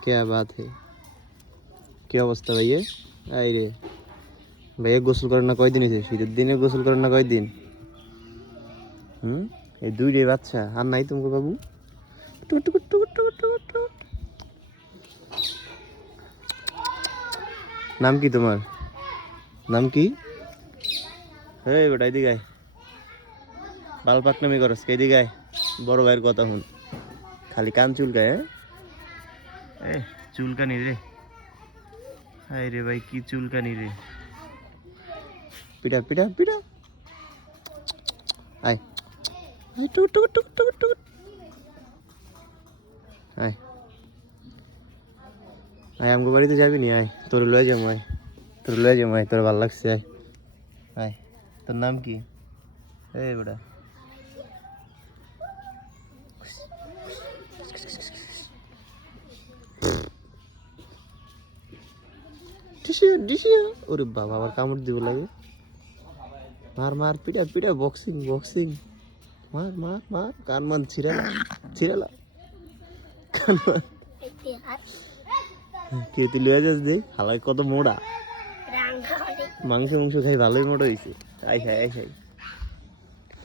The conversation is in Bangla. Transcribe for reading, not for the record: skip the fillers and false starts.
क्या बात है क्या अवस्था भाइये आई रे ভাইয়া গোসল করেন না কয়দিন হয়েছে শীতের দিনে গোসল করেন না কয়দিন এই দুইটাই বাচ্চা আর নাই তোমাকে বাবু নাম কি তোমার নাম কি এই বেটা এদিকে আয় বাল পাকনামি করস কে এদিকে আয় বড় ভাইয়ের কথা শুন খালি কান চুলকায় হ্যাঁ চুলকানি রে হাই রে ভাই কি চুলকানি রে পিটা পিটা পিটা আয় আয় টুক টুক টুক টুক টুক আয় আয় আমগো বাড়িতে যাবি নি আয় তোর লয়ে যাবো আয় তোর ভালো লাগছে আয় আয় তোর নাম কি এই বেটা ওরে বাবা আবার কামড় দিব লাগে মার মার পিটা পিটা বক্সিং বক্সিং মার মার মার কান মান ছিড়ালা কান মান কে তুই লয়ে যাস দেখ হালাই কত মোড়া মাংস খাই ভালোই মোটা হয়েছে আই খাই